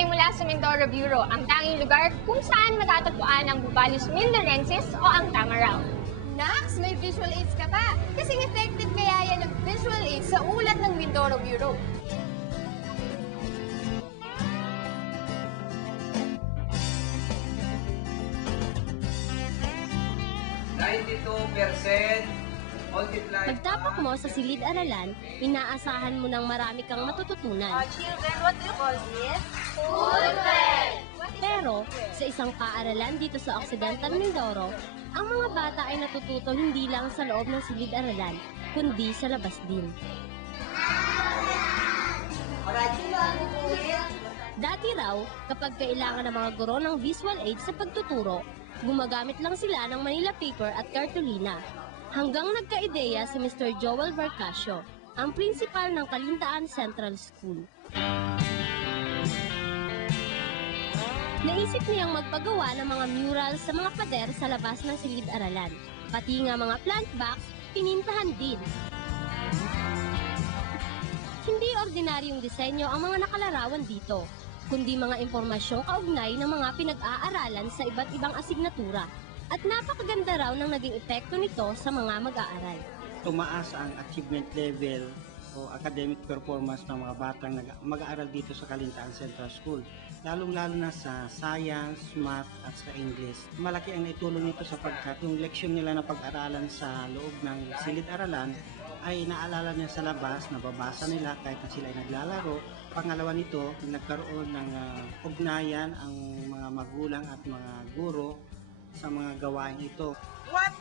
ay mula sa Mindoro Bureau, ang tanging lugar kung saan matatagpuan ang Bubalus Mindorensis o ang Tamaraw. Nax, may visual aids ka pa. Kasing effective kaya yan ng visual aids sa ulat ng Mindoro Bureau. Pagtapak mo sa silid-aralan, inaasahan mo ng marami kang matututunan. Children, what do you call this? Pero, sa isang paaralan dito sa Occidental Mindoro, ang mga bata ay natututo hindi lang sa loob ng silid-aralan, kundi sa labas din. Dati raw, kapag kailangan ng mga guro ng visual aids sa pagtuturo, gumagamit lang sila ng Manila paper at kartulina. Hanggang nagka-ideya si Mr. Joel Vercasio, ang prinsipal ng Kalintaan Central School. Naisip niyang magpagawa ng mga mural sa mga pader sa labas ng silid-aralan. Pati nga mga plant box, pinintahan din. Hindi ordinaryong disenyo ang mga nakalarawan dito, kundi mga impormasyong kaugnay ng mga pinag-aaralan sa iba't ibang asignatura. At napakaganda raw ng naging epekto nito sa mga mag-aaral. Tumaas ang achievement level o academic performance ng mga batang mag-aaral dito sa Kalintaan Central School. Lalong-lalo na sa science, math at sa English. Malaki ang naitulong nito sapagkat yung leksyon nila na pag-aralan sa loob ng silid-aralan ay naalala niya sa labas, nababasa nila kahit na sila ay naglalaro. Pangalawa nito, nagkaroon ng ugnayan ang mga magulang at mga guro sa mga gawain ito. What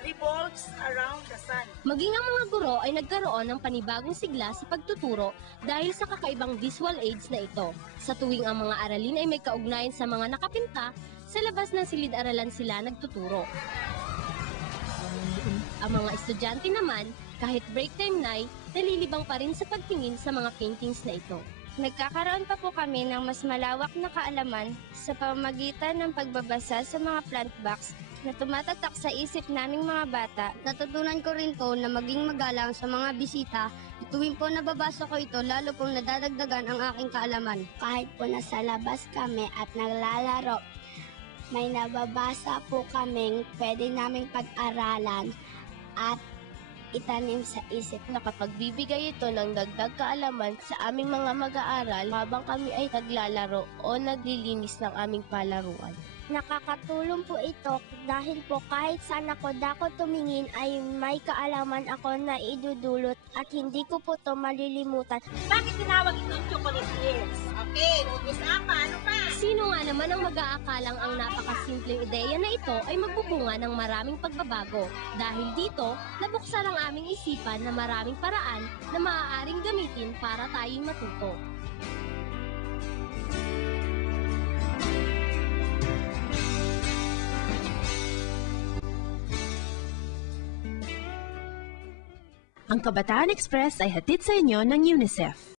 revolves around the sun? Maging ang mga guro ay nagkaroon ng panibagong sigla sa pagtuturo dahil sa kakaibang visual aids na ito. Sa tuwing ang mga aralin ay may kaugnayan sa mga nakapinta, sa labas ng silid-aralan sila nagtuturo. Ang mga estudyante naman, kahit break time na, nalilibang pa rin sa pagtingin sa mga paintings na ito. Nagkakaroon pa po kami ng mas malawak na kaalaman sa pamamagitan ng pagbabasa sa mga plant box na tumatatak sa isip naming mga bata. Natutunan ko rin po na maging magalang sa mga bisita. Tuwing po nababasa ko ito, lalo pong nadadagdagan ang aking kaalaman. Kahit po nasa labas kami at naglalaro, may nababasa po kaming pwede naming pag-aralan at itanim sa isip. Nakapagbibigay ito ng dagdag kaalaman sa aming mga mag-aaral habang kami ay naglalaro o naglilinis ng aming palaruan. Nakakatulong po ito dahil po kahit saan ako dako tumingin ay may kaalaman ako na idudulot at hindi ko po ito malilimutan. Bakit tinawag itong chocolate years? Okay, umpisa pa, ano pa? Sino nga naman ang mag-aakalang ang napakasimpleng ideya na ito ay magbubunga ng maraming pagbabago. Dahil dito, nabuksan ang aming isipan na maraming paraan na maaaring gamitin para tayong matuto. Ang Kabataan Express ay hatid sa inyo ng UNICEF.